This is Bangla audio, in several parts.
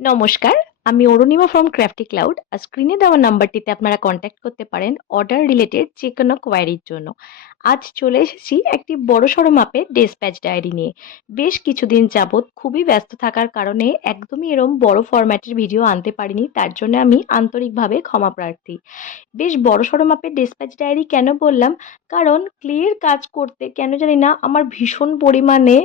নমস্কার, আমি অরুণিমা ফ্রম ক্রাফটি ক্লাউড। আর স্ক্রিনে দেওয়া নাম্বারটিতে আপনারা কন্ট্যাক্ট করতে পারেন অর্ডার রিলেটেড যে কোনো কোয়ারির জন্য। আজ চলে এসেছি একটি বড়সড় মাপের ডেসপ্যাচ ডায়েরি নিয়ে। বেশ কিছুদিন যাবৎ খুবই ব্যস্ত থাকার কারণে একদমই এরম বড় ফরম্যাটের ভিডিও আনতে পারিনি। তার জন্য আমি আন্তরিকভাবে ক্ষমা প্রার্থী। বেশ বড়সড় মাপের ডেসপ্যাচ ডায়েরি কেন বললাম? কারণ ক্লের কাজ করতে কেন জানি না আমার ভীষণ পরিমাণে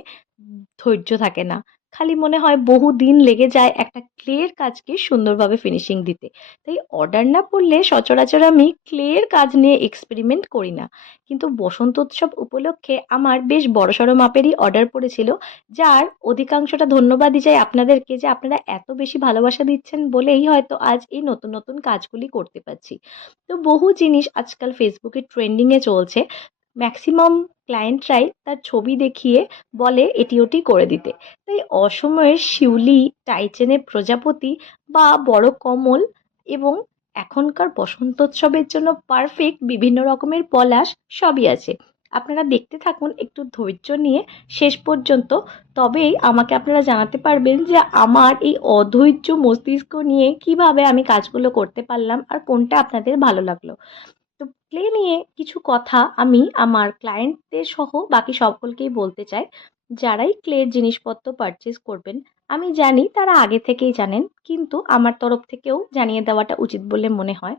ধৈর্য থাকে না। খালি মনে হয় বহুদিন লেগে যায় একটা ক্লের কাজকে সুন্দরভাবে ফিনিশিং দিতে। তাই অর্ডার না পড়লে সচরাচর আমি ক্লের কাজ নিয়ে এক্সপেরিমেন্ট করি না। কিন্তু বসন্ত উৎসব উপলক্ষে আমার বেশ বড়সড় মাপেরই অর্ডার পড়েছিল, যার অধিকাংশটা ধন্যবাদই চাই আপনাদেরকে যে আপনারা এত বেশি ভালোবাসা দিচ্ছেন বলেই হয়তো আজ এই নতুন নতুন কাজগুলি করতে পারছি। তো বহু জিনিস আজকাল ফেসবুকে ট্রেন্ডিংয়ে চলছে। ম্যাক্সিমাম ক্লায়েন্টরাই তার ছবি দেখিয়ে বলে এটি ওটি করে দিতে। তাই অসময়ের শিউলি, টাইটেনের প্রজাপতি বা বড় কমল এবং এখনকার বসন্তোৎসবের জন্য পারফেক্ট বিভিন্ন রকমের পলাশ সবই আছে। আপনারা দেখতে থাকুন একটু ধৈর্য নিয়ে শেষ পর্যন্ত। তবেই আমাকে আপনারা জানাতে পারবেন যে আমার এই অধৈর্য মস্তিষ্ক নিয়ে কিভাবে আমি কাজগুলো করতে পারলাম আর কোনটা আপনাদের ভালো লাগলো। তো ক্লে নিয়ে কিছু কথা আমি আমার ক্লায়েন্টদের সহ বাকি সকলকেই বলতে চাই। যারাই ক্লের জিনিসপত্র পারচেজ করবেন, আমি জানি তারা আগে থেকেই জানেন, কিন্তু আমার তরফ থেকেও জানিয়ে দেওয়াটা উচিত বলে মনে হয়।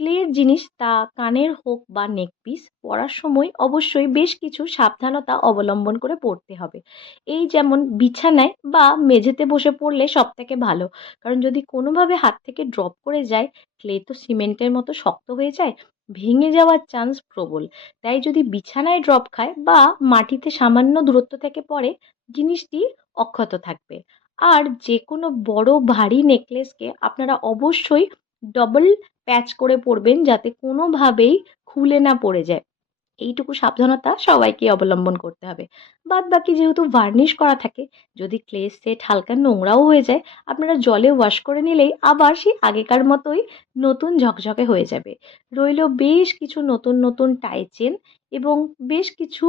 ক্লের জিনিস তা কানের হোক বা নেকপিস পরার সময় অবশ্যই বেশ কিছু সাবধানতা অবলম্বন করে পরতে হবে। এই যেমন বিছানায় বা মেঝেতে বসে পড়লে সব থেকে ভালো। কারণ যদি কোনোভাবে হাত থেকে ড্রপ করে যায়, ক্লে তো সিমেন্টের মতো শক্ত হয়ে যায়, ভেঙে যাওয়ার চান্স প্রবল। তাই যদি বিছানায় ড্রপ খায় বা মাটিতে সামান্য দূরত্ব থেকে পড়ে, জিনিসটি অক্ষত থাকবে। আর যে কোনো বড় ভারী নেকলেসকে আপনারা অবশ্যই ডবল প্যাচ করে পরবেন যাতে কোনোভাবেই খুলে না পড়ে যায়। এইটুকু সাবধানতা সবাইকেই অবলম্বন করতে হবে। বাদবাকি যেহেতু ভার্নিশ করা থাকে, যদি ক্লে সেট হালকা নোংরাও হয়ে যায়, আপনারা জলে ওয়াশ করে নিলেই আবার সেই আগেকার মতোই নতুন ঝকঝকে হয়ে যাবে। রইলো বেশ কিছু নতুন নতুন টাই চেন এবং বেশ কিছু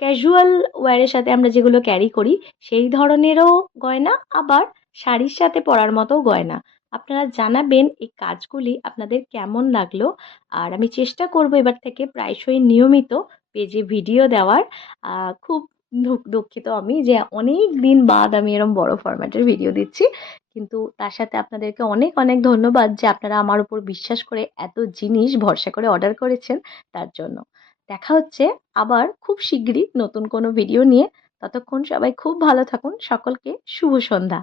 ক্যাজুয়াল ওয়্যারের সাথে আমরা যেগুলো ক্যারি করি, সেই ধরনেরও গয়না, আবার শাড়ির সাথে পরার মতো গয়না। আপনারা জানাবেন এই কাজগুলি আপনাদের কেমন লাগলো। আর আমি চেষ্টা করব এবার থেকে প্রায়শই নিয়মিত পেজে ভিডিও দেওয়ার। খুব দুঃখিত আমি যে অনেক দিন বাদ আমি এরকম বড় ফরম্যাটের ভিডিও দিচ্ছি। কিন্তু তার সাথে আপনাদেরকে অনেক অনেক ধন্যবাদ যে আপনারা আমার উপর বিশ্বাস করে এত জিনিস ভরসা করে অর্ডার করেছেন, তার জন্য। দেখা হচ্ছে আবার খুব শিগগিরই নতুন কোনো ভিডিও নিয়ে। ততক্ষণ সবাই খুব ভালো থাকুন। সকলকে শুভ সন্ধ্যা।